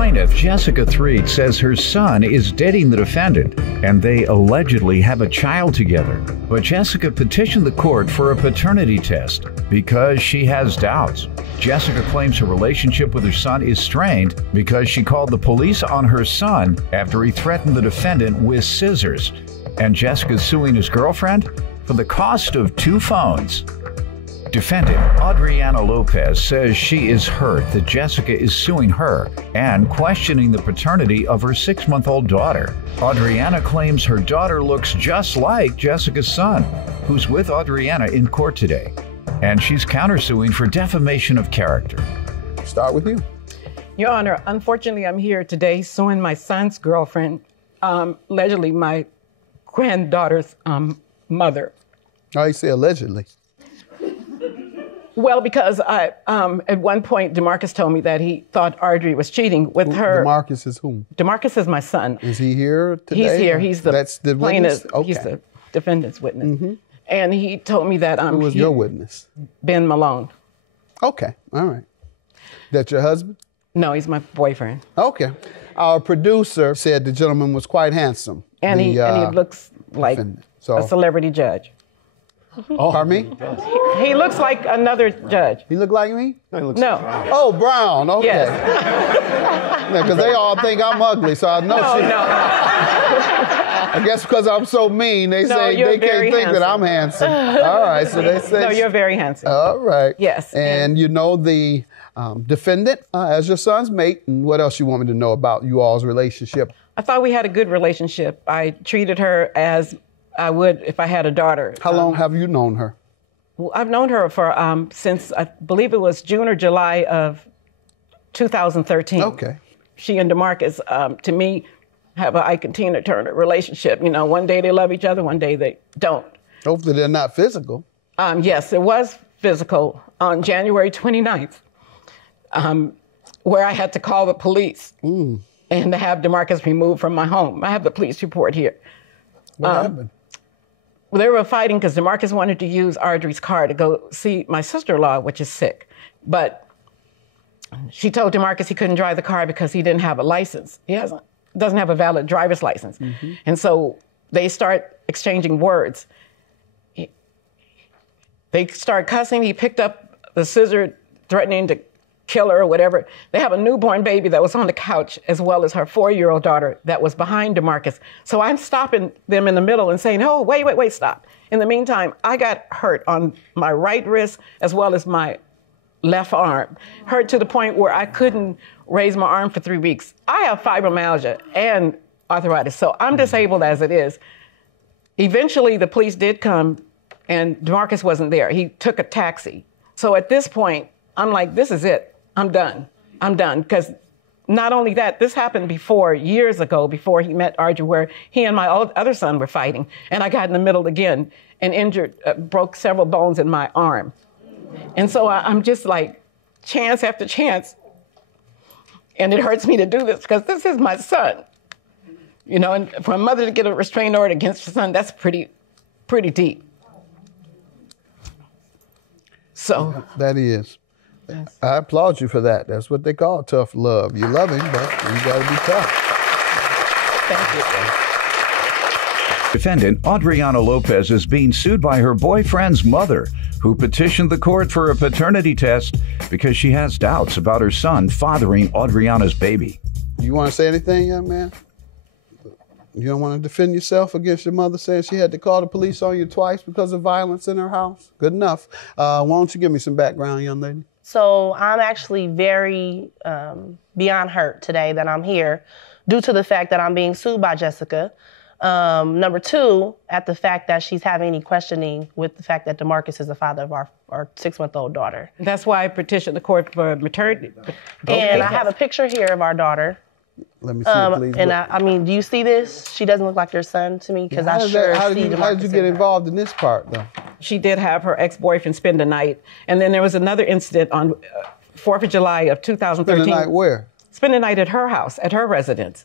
Plaintiff Jessica Threed says her son is dating the defendant, and they allegedly have a child together. But Jessica petitioned the court for a paternity test because she has doubts. Jessica claims her relationship with her son is strained because she called the police on her son after he threatened the defendant with scissors. And Jessica's suing his girlfriend for the cost of 2 phones. Defendant Adriana Lopez says she is hurt that Jessica is suing her and questioning the paternity of her 6-month-old daughter. Adriana claims her daughter looks just like Jessica's son, who's with Adriana in court today. And she's countersuing for defamation of character. Start with you. Your Honor, unfortunately, I'm here today suing my son's girlfriend, allegedly my granddaughter's mother. Oh, you say allegedly. Well, because at one point, DeMarcus told me that he thought Audrey was cheating with her. DeMarcus is whom? DeMarcus is my son. Is he here today? He's here. He's the That's the plaintiff. witness? Okay. He's the defendant's witness. And he told me that... Who was your witness? Ben Malone. Okay, all right. That your husband? No, he's my boyfriend. Okay. Our producer said the gentleman was quite handsome. And he looks like a celebrity judge. Oh, pardon me? He looks like another judge. He look like me? No. Oh, brown. Okay. Yes. Because they all think I'm ugly, so I know No. I guess because I'm so mean, they say they can't think that I'm handsome. All right, so they say... No, you're very handsome. All right. Yes. And you know the defendant as your son's mate, and what else you want me to know about you all's relationship? I thought we had a good relationship. I treated her as I would if I had a daughter. How long have you known her? Well, I've known her for since I believe it was June or July of 2013. Okay. She and DeMarcus, to me, have an Ike and Tina Turner relationship. You know, one day they love each other, one day they don't. Hopefully they're not physical. Yes, it was physical on January 29th, where I had to call the police and to have DeMarcus removed from my home. I have the police report here. What happened? Well, they were fighting because DeMarcus wanted to use Audrey's car to go see my sister-in-law, which is sick. But she told DeMarcus he couldn't drive the car because he didn't have a license. He doesn't have a valid driver's license. And so they start exchanging words. They start cussing. He picked up the scissor, threatening to kill her or whatever. They have a newborn baby that was on the couch, as well as her 4-year-old daughter that was behind DeMarcus. So I'm stopping them in the middle and saying, oh, wait, stop. In the meantime, I got hurt on my right wrist as well as my left arm. Hurt to the point where I couldn't raise my arm for 3 weeks. I have fibromyalgia and arthritis, so I'm disabled as it is. Eventually, the police did come, and DeMarcus wasn't there. He took a taxi. So at this point, I'm like, this is it. I'm done. Because not only that, this happened before, years ago, before he met Audrey, where he and my other son were fighting. And I got in the middle again and injured, broke several bones in my arm. And so I'm just like, chance after chance. And it hurts me to do this because this is my son. You know, and for a mother to get a restraining order against her son, that's pretty deep. So. That is. Yes. I applaud you for that. That's what they call tough love. You love him, but you got to be tough. Thank you. Defendant Adriana Lopez is being sued by her boyfriend's mother, who petitioned the court for a paternity test because she has doubts about her son fathering Adriana's baby. You want to say anything, young man? You don't want to defend yourself against your mother saying she had to call the police on you twice because of violence in her house? Good enough. Why don't you give me some background, young lady? So I'm actually very beyond hurt today that I'm here due to the fact that I'm being sued by Jessica. Number two, at the fact that she's having any questioning with the fact that DeMarcus is the father of our 6-month-old daughter. That's why I petitioned the court for maternity. And I have a picture here of our daughter. Let me see it, please. And I mean, do you see this? She doesn't look like your son to me because How did you get in involved in this part, though? She did have her ex-boyfriend spend the night. And then there was another incident on 4th of July of 2013. Spend the night where? Spend the night at her house, at her residence.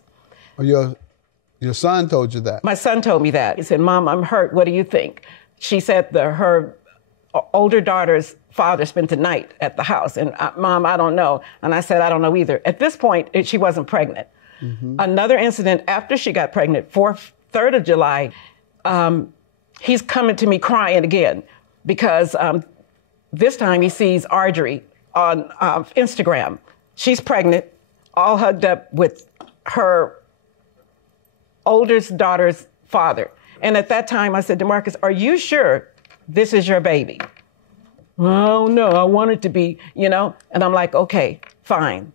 Oh, your son told you that? My son told me that. He said, Mom, I'm hurt. What do you think? She said her older daughter's father spent the night at the house. And Mom, I don't know. And I said, I don't know either. At this point, she wasn't pregnant. Another incident after she got pregnant, 3rd of July, he's coming to me crying again because this time he sees Audrey on Instagram. She's pregnant, all hugged up with her oldest daughter's father. And at that time I said, DeMarcus, are you sure this is your baby? Oh no, I want it to be, you know? And I'm like, okay, fine.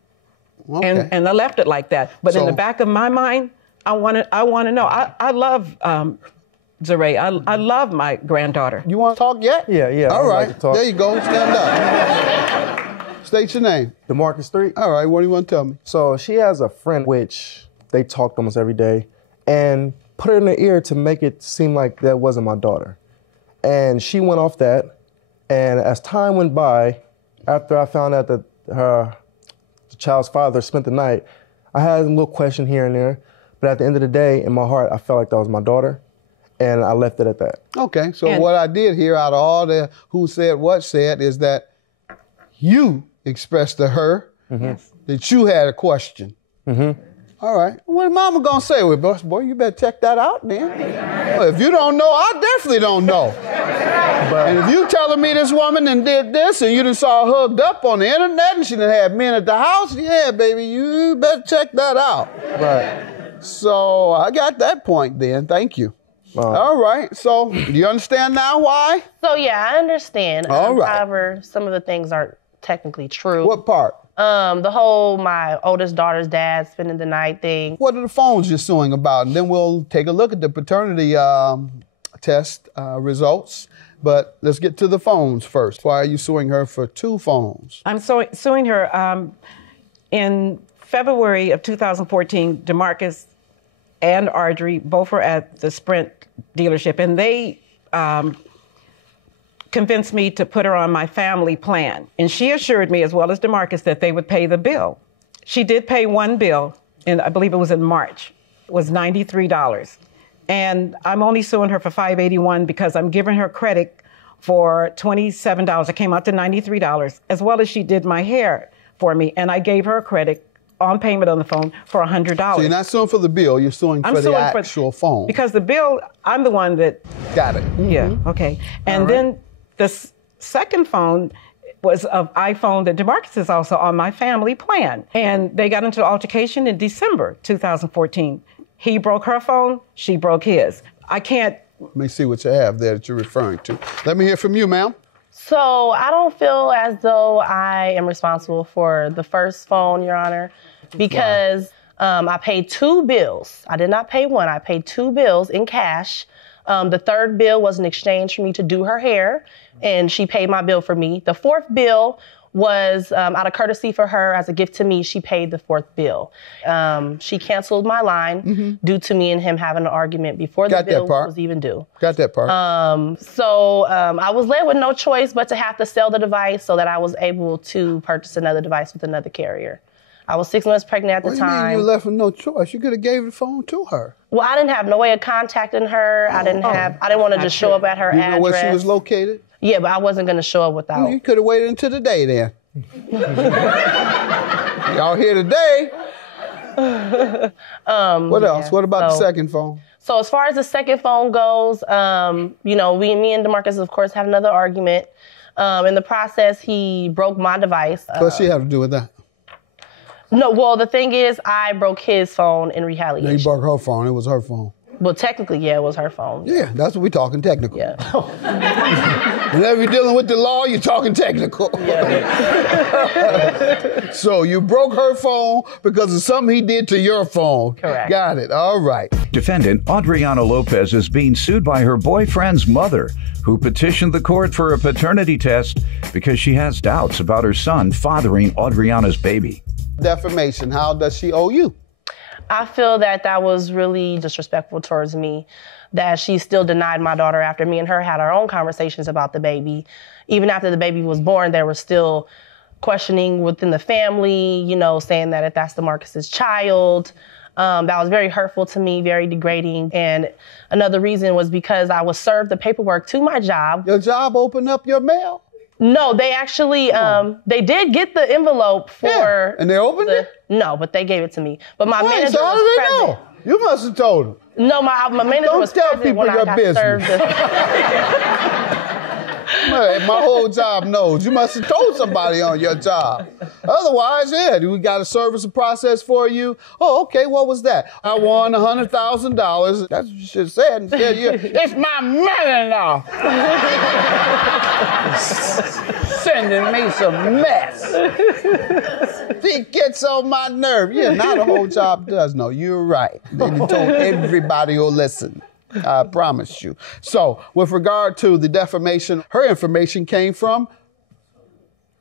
Okay. And I left it like that. But in the back of my mind, I want to know. I love Zeray. I love my granddaughter. You want to talk yet? Yeah. All right. Like to talk. There you go. Stand up. State your name. DeMarcus 3. All right. What do you want to tell me? So she has a friend which they talked almost every day and put her in the ear to make it seem like that wasn't my daughter. And she went off that. And as time went by, after I found out that the child's father spent the night, I had a little question here and there. But at the end of the day, in my heart, I felt like that was my daughter. And I left it at that. Okay. So what I did here out of all the who said what said is that you expressed to her that you had a question. All right. What mama gonna say with us? Boy, you better check that out then. Well, if you don't know, I definitely don't know. And if you telling me this woman and did this and you done saw her hooked up on the internet and she done had men at the house, yeah, baby, you better check that out. Right. So I got that point then. Thank you. All right. So do you understand now why? So yeah, I understand. All right. However, some of the things aren't technically true. What part? The whole my oldest daughter's dad spending the night thing. What are the phones you're suing about? And then we'll take a look at the paternity test results. But let's get to the phones first. Why are you suing her for 2 phones? I'm suing her in February of 2014. DeMarcus and Audrey both were at the Sprint dealership, and they convinced me to put her on my family plan. And she assured me, as well as DeMarcus, that they would pay the bill. She did pay one bill, and I believe it was in March. It was $93. And I'm only suing her for $581 because I'm giving her credit for $27. It came out to $93, as well as she did my hair for me. And I gave her a credit on payment on the phone for $100. So you're not suing for the bill, you're suing for the actual phone. Because the bill, I'm the one that... Got it. Yeah, okay. And then the second phone was of iPhone that DeMarcus is also on my family plan. And they got into an altercation in December 2014. He broke her phone, she broke his. I can't... Let me see what you have there that you're referring to. Let me hear from you, ma'am. So I don't feel as though I am responsible for the first phone, Your Honor, because I paid 2 bills. I did not pay one. I paid 2 bills in cash. The third bill was an exchange for me to do her hair, and she paid my bill for me. The 4th bill was out of courtesy for her as a gift to me. She paid the 4th bill. She canceled my line due to me and him having an argument before the bill was even due. Got that part. So I was left with no choice but to have to sell the device so that I was able to purchase another device with another carrier. I was 6 months pregnant at the time. What do you mean you left with no choice? You could have gave the phone to her. Well, I didn't have no way of contacting her. I didn't want to just show up at her address. You know where she was located? Yeah, but I wasn't going to show up without. You could have waited until the day then. Y'all here today. What else? What about the second phone? So as far as the second phone goes, me and DeMarcus, of course, had another argument. In the process, he broke my device. What's she have to do with that? No, well, the thing is, I broke his phone in retaliation. No, you broke her phone. It was her phone. Well, technically, yeah, it was her phone. Yeah, that's what we're talking technical. Yeah. Whenever you're dealing with the law, you're talking technical. Yeah. So you broke her phone because of something he did to your phone. Correct. Got it. All right. Defendant Adriana Lopez is being sued by her boyfriend's mother, who petitioned the court for a paternity test because she has doubts about her son fathering Adriana's baby. Defamation. How does she owe you? I feel that was really disrespectful towards me, that she still denied my daughter after me and her had our own conversations about the baby. Even after the baby was born, there was still questioning within the family, saying that if that's DeMarcus's child. That was very hurtful to me, very degrading. And another reason was because I was served the paperwork to my job. Your job opened up your mail? No, they actually, they did get the envelope for... Yeah. And they opened it? No, but they gave it to me. But my Wait, manager so how was did they present. know? You must have told them. No, my manager was Don't tell present people when your I got business. served the... Man, my whole job knows. You must have told somebody on your job. Otherwise, yeah, we got a service and process for you. Oh, okay, what was that? I won $100,000. That's what you should have said. Instead, it's my mother-in-law. Sending me some mess. It gets on my nerve. Yeah, now the whole job does know. You're right. They told everybody who'll listen. I promise you. So, with regard to the defamation, her information came from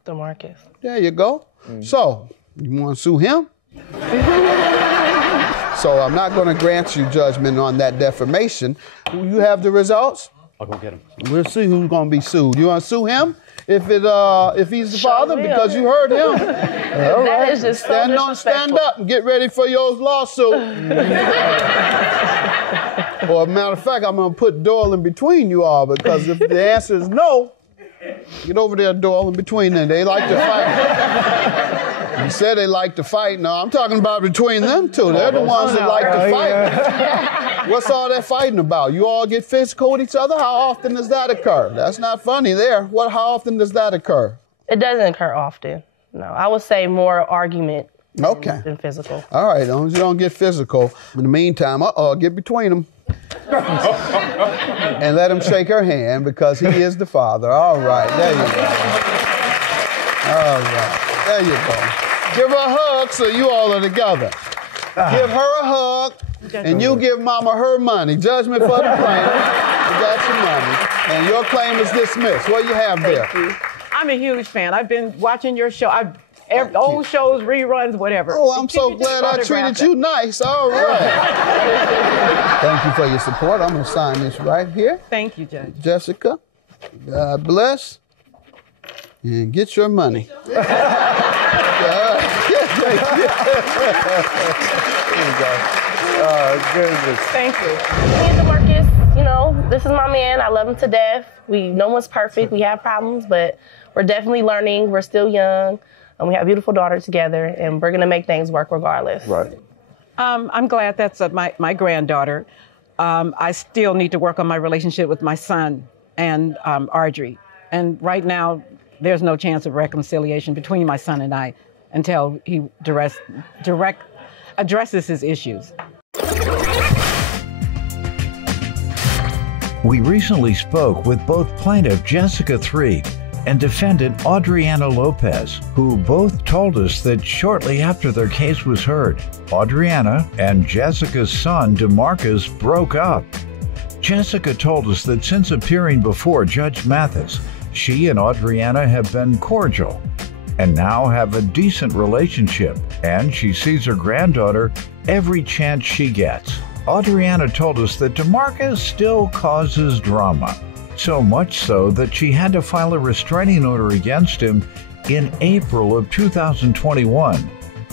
DeMarcus. There you go. So, you want to sue him? So, I'm not going to grant you judgment on that defamation. You have the results? I'll go get him. We'll see who's going to be sued. You want to sue him? If he's the father, will. because you heard him. All right. That is just so Stand up and get ready for your lawsuit. Well, as a matter of fact, I'm going to put Doyle in between you all, because if the answer is no, get over there, Doyle, in between them. They like to fight. You said they like to fight. No, I'm talking about between them two. They're the ones that like to fight. What's all that fighting about? You all get physical with each other? How often does that occur? That's not funny there. How often does that occur? It doesn't occur often. No, I would say more argument than physical. All right, as long as you don't get physical. In the meantime, get between them. And let him shake her hand, because he is the father. All right, there you go. All right, there you go. Give her a hug so you all are together. Give her a hug, and you give mama her money. Judgment for the plaintiff. You got your money. And your claim is dismissed. What do you have there? I'm a huge fan. I've been watching your show. Old shows, reruns, whatever. Oh, I'm so glad I treated you nice. All right. Thank you for your support. I'm going to sign this right here. Thank you, Judge. Jessica, God bless. And get your money. There you go. Oh, goodness. Thank you. Me and DeMarcus, this is my man. I love him to death. No one's perfect. We have problems, but we're definitely learning. We're still young. And we have a beautiful daughter together, and we're going to make things work regardless. Right. I'm glad that's my granddaughter. I still need to work on my relationship with my son and Audrey. And right now, there's no chance of reconciliation between my son and I until he addresses his issues. We recently spoke with both plaintiff Jessica Threed and defendant Audriana Lopez, who both told us that shortly after their case was heard, Audriana and Jessica's son DeMarcus broke up. Jessica told us that since appearing before Judge Mathis, she and Audriana have been cordial and now have a decent relationship, and she sees her granddaughter every chance she gets. Audriana told us that DeMarcus still causes drama, so much so that she had to file a restraining order against him in April of 2021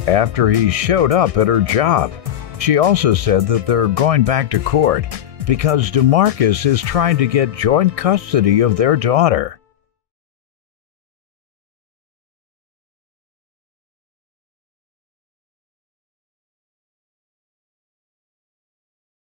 after he showed up at her job. She also said that they're going back to court because DeMarcus is trying to get joint custody of their daughter.